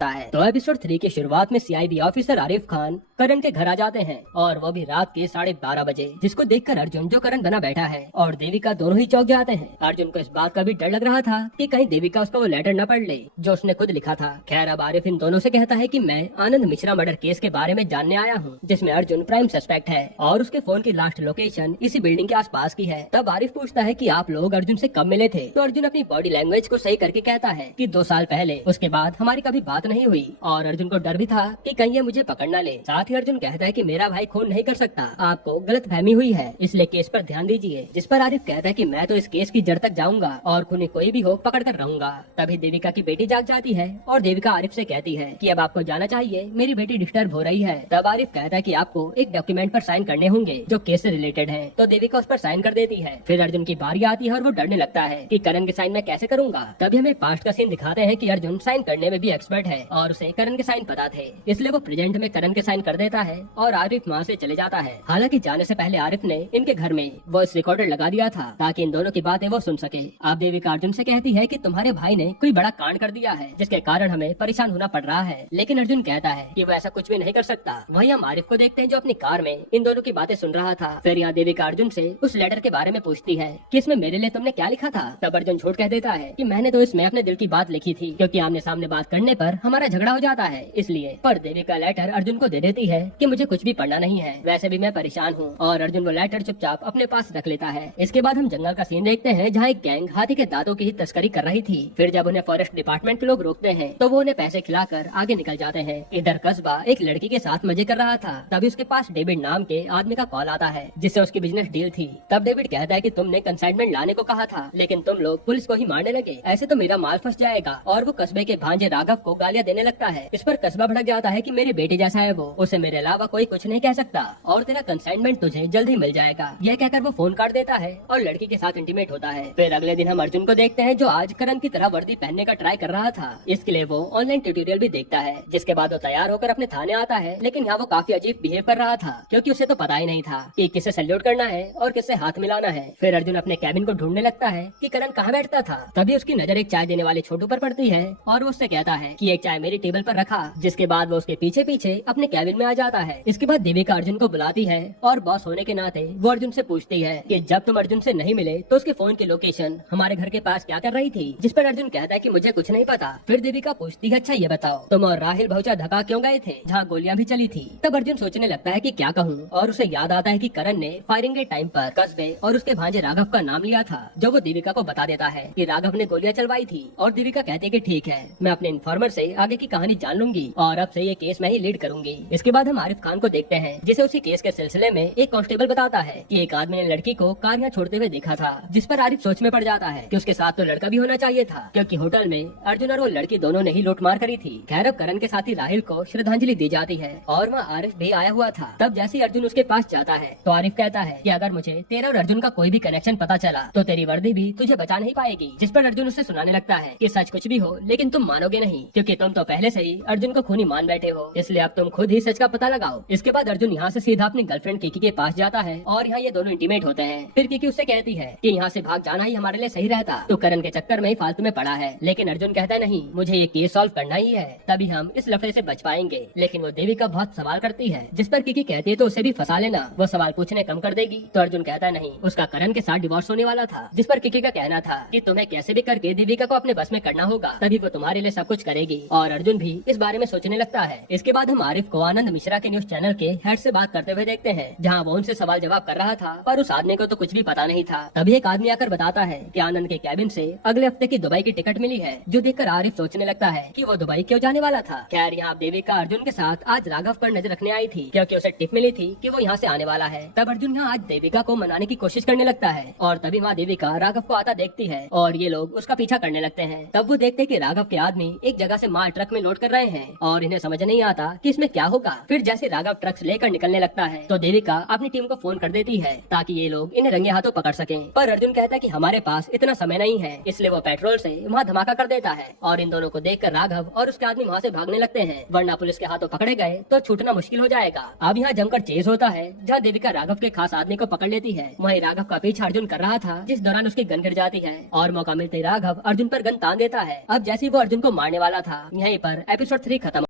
है। तो एपिसोड 3 की शुरुआत में सीआईडी ऑफिसर आरिफ खान करण के घर आ जाते हैं और वो भी रात के 12:30 बजे, जिसको देखकर अर्जुन जो करण बना बैठा है और देविका दोनों ही चौंक जाते हैं। अर्जुन को इस बात का भी डर लग रहा था कि कहीं देविका उसका वो लेटर न पढ़ ले जो उसने खुद लिखा था। खैर अब आरिफ इन दोनों से कहता है कि मैं आनंद मिश्रा मर्डर केस के बारे में जानने आया हूँ, जिसमें अर्जुन प्राइम सस्पेक्ट है और उसके फोन की लास्ट लोकेशन इसी बिल्डिंग के आसपास की है। तब आरिफ पूछता है कि आप लोग अर्जुन से कब मिले थे, तो अर्जुन अपनी बॉडी लैंग्वेज को सही करके कहता है कि 2 साल पहले। उसके बाद हमारी कभी बात नहीं हुई और अर्जुन को डर भी था कि कहीं ये मुझे पकड़ न ले। साथ ही अर्जुन कहता है कि मेरा भाई खून नहीं कर सकता, आपको गलतफहमी हुई है, इसलिए केस पर ध्यान दीजिए। जिस पर आरिफ कहता है कि मैं तो इस केस की जड़ तक जाऊंगा और खूनी कोई भी हो पकड़ कर रहूंगा। तभी देविका की बेटी जाग जाती है और देविका आरिफ से कहती है कि अब आपको जाना चाहिए, मेरी बेटी डिस्टर्ब हो रही है। तब आरिफ कहता है कि आपको एक डॉक्यूमेंट पर साइन करने होंगे जो केस से रिलेटेड है। तो देविका उस पर साइन कर देती है। फिर अर्जुन की बारी आती है और वो डरने लगता है कि करण के साइन मैं कैसे करूंगा। तभी हमें पास्ट का सीन दिखाते हैं कि अर्जुन साइन करने में भी एक्सपर्ट है और उसे करण के साइन पता थे, इसलिए वो प्रेजेंट में करण के साइन कर देता है और आरिफ वहाँ से चले जाता है। हालांकि जाने से पहले आरिफ ने इनके घर में वॉइस रिकॉर्डर लगा दिया था ताकि इन दोनों की बातें वो सुन सके। अब देविका अर्जुन से कहती है कि तुम्हारे भाई ने कोई बड़ा कांड कर दिया है जिसके कारण हमें परेशान होना पड़ रहा है, लेकिन अर्जुन कहता है कि वो ऐसा कुछ भी नहीं कर सकता। वहीं हम आरिफ को देखते हैं जो अपनी कार में इन दोनों की बातें सुन रहा था। फिर यहाँ देविका अर्जुन से उस लेटर के बारे में पूछती है कि इसमें मेरे लिए तुमने क्या लिखा था। तब अर्जुन झूठ कह देता है कि मैंने तो इसमें अपने दिल की बात लिखी थी, क्योंकि आमने सामने बात करने पर हमारा झगड़ा हो जाता है इसलिए। पर देविका लेटर अर्जुन को दे देती है कि मुझे कुछ भी पढ़ना नहीं है, वैसे भी मैं परेशान हूँ, और अर्जुन वो लेटर चुपचाप अपने पास रख लेता है। इसके बाद हम जंगल का सीन देखते हैं जहाँ एक गैंग हाथी के दांतों की ही तस्करी कर रही थी। फिर जब उन्हें फॉरेस्ट डिपार्टमेंट के लोग रोकते हैं तो वो उन्हें पैसे खिलाकर आगे निकल जाते हैं। इधर कस्बा एक लड़की के साथ मजे कर रहा था, तभी उसके पास डेविड नाम के आदमी का कॉल आता है जिससे उसकी बिजनेस डील थी। तब डेविड कहता है कि तुमने कंसाइनमेंट लाने को कहा था, लेकिन तुम लोग पुलिस को ही मारने लगे, ऐसे तो मेरा माल फंस जाएगा। और वो कस्बे के भांजे राघव को गालियाँ देने लगता है। इस पर कस्बा भड़क जाता है कि मेरे बेटे जैसा है वो, उसे मेरे अलावा कोई कुछ नहीं कह सकता और तेरा कंसाइनमेंट तुझे जल्द ही मिल जाएगा। यह कहकर वो फोन काट देता है और लड़की के साथ इंटीमेट होता है। फिर अगले दिन हम अर्जुन को देखते हैं जो आज करण की तरह वर्दी पहनने का ट्राई कर रहा था। इसके लिए वो ऑनलाइन ट्यूटोरियल भी देखता है, जिसके बाद वो तैयार होकर अपने थाने आता है। लेकिन यहाँ वो काफी अजीब बिहेव कर रहा था क्योंकि उसे तो पता ही नहीं था कि किसे सैल्यूट करना है और किससे हाथ मिलाना है। फिर अर्जुन अपने कैबिन को ढूंढने लगता है कि करण कहाँ बैठता था। तभी उसकी नजर एक चाय देने वाले छोटू पर पड़ती है और वो उससे कहता है कि एक चाय मेरी टेबल पर रखा, जिसके बाद वो उसके पीछे पीछे अपने कैबिन में आ जाता है। इसके बाद देविका अर्जुन को बुलाती है और बॉस होने के नाते वो अर्जुन से पूछती है कि जब तुम अर्जुन से नहीं मिले तो उसके फोन की लोकेशन हमारे घर के पास क्या कर रही थी, जिस पर अर्जुन कहता है कि मुझे कुछ नहीं पता। फिर देविका पूछती है अच्छा ये बताओ तुम और राहिल बहुचा धक्का क्यों गए थे जहाँ गोलियां भी चली थी। तब अर्जुन सोचने लगता है कि क्या कहूँ और उसे याद आता है कि करण ने फायरिंग के टाइम पर कस्बे और उसके भांजे राघव का नाम लिया था, जो वो देविका को बता देता है कि राघव ने गोलियां चलवाई थी। और देविका कहती है कि ठीक है, मैं अपने इन्फॉर्मर से आगे की कहानी जान लूंगी और अब से ये केस मैं ही लीड करूंगी। इसके बाद हम आरिफ खान को देखते हैं जिसे उसी केस के सिलसिले में एक कांस्टेबल बताता है कि एक आदमी ने लड़की को कार यहाँ छोड़ते हुए देखा था, जिस पर आरिफ सोच में पड़ जाता है कि उसके साथ तो लड़का भी होना चाहिए था, क्योंकि होटल में अर्जुन और वो लड़की दोनों ने ही लूटमार करी थी। खैर अब करण के साथ ही राहिल को श्रद्धांजलि दी जाती है और वहाँ आरिफ भी आया हुआ था। तब जैसे ही अर्जुन उसके पास जाता है तो आरिफ कहता है कि अगर मुझे तेरा और अर्जुन का कोई भी कनेक्शन पता चला तो तेरी वर्दी भी तुझे बचा नहीं पाएगी। जिस पर अर्जुन उसे सुनाने लगता है कि सच कुछ भी हो लेकिन तुम मानोगे नहीं, क्योंकि तुम तो पहले से ही अर्जुन को खूनी मान बैठे हो, इसलिए अब तुम खुद ही सच का पता लगाओ। इसके बाद अर्जुन यहाँ से सीधा अपनी गर्लफ्रेंड किकी के पास जाता है और यहाँ ये दोनों इंटीमेट होते हैं। फिर किकी उससे कहती है कि यहाँ से भाग जाना ही हमारे लिए सही रहता, तो करण के चक्कर में ही फालतू में पड़ा है। लेकिन अर्जुन कहता है नहीं, मुझे ये केस सॉल्व करना ही है, तभी हम इस लफड़े से बच पाएंगे। लेकिन वो देविका बहुत सवाल करती है, जिस पर किकी कहती है तो उसे भी फंसा लेना, वो सवाल पूछने कम कर देगी। तो अर्जुन कहता है नहीं, उसका करण के साथ डिवोर्स होने वाला था। जिस पर किकी का कहना था कि तुम्हें कैसे भी करके देविका को अपने बस में करना होगा, तभी वो तुम्हारे लिए सब कुछ करेगी। और अर्जुन भी इस बारे में सोचने लगता है। इसके बाद हम आरिफ को आनंद मिश्रा के न्यूज चैनल के हेड से बात करते हुए देखते हैं, जहाँ वो उनसे सवाल जवाब कर रहा था, पर उस आदमी को तो कुछ भी पता नहीं था। तभी एक आदमी आकर बताता है कि आनंद के कैबिन से अगले हफ्ते की दुबई की टिकट मिली है, जो देखकर आरिफ सोचने लगता है कि वो दुबई क्यों जाने वाला था। खैर यहाँ देविका अर्जुन के साथ आज राघव पर नजर रखने आई थी, क्योंकि उसे टिप मिली थी कि वो यहाँ से आने वाला है। तब अर्जुन यहाँ आज देविका को मनाने की कोशिश करने लगता है और तभी वहाँ देविका राघव को आता देखती है और ये लोग उसका पीछा करने लगते हैं। तब वो देखते कि राघव के आदमी एक जगह से माल ट्रक में लोड कर रहे हैं और इन्हें समझ नहीं आता कि इसमें क्या होगा। फिर जैसे राघव ट्रक लेकर निकलने लगता है तो देविका अपनी टीम को फोन कर देती है ताकि ये लोग इन्हें रंगे हाथों पकड़ सकें। पर अर्जुन कहता है कि हमारे पास इतना समय नहीं है, इसलिए वो पेट्रोल से वहाँ धमाका कर देता है और इन दोनों को देखकर राघव और उसके आदमी वहाँ से भागने लगते हैं, वरना पुलिस के हाथों पकड़े गए तो छूटना मुश्किल हो जाएगा। अब यहाँ जमकर चेज होता है, जहाँ देविका राघव के खास आदमी को पकड़ लेती है। वहीं राघव का पीछा अर्जुन कर रहा था, जिस दौरान उसकी गन गिर जाती है और मौका मिलते राघव अर्जुन पर गन तान देता है। अब जैसे वो अर्जुन को मारने वाला था, यहीं पर एपिसोड 3 खत्म।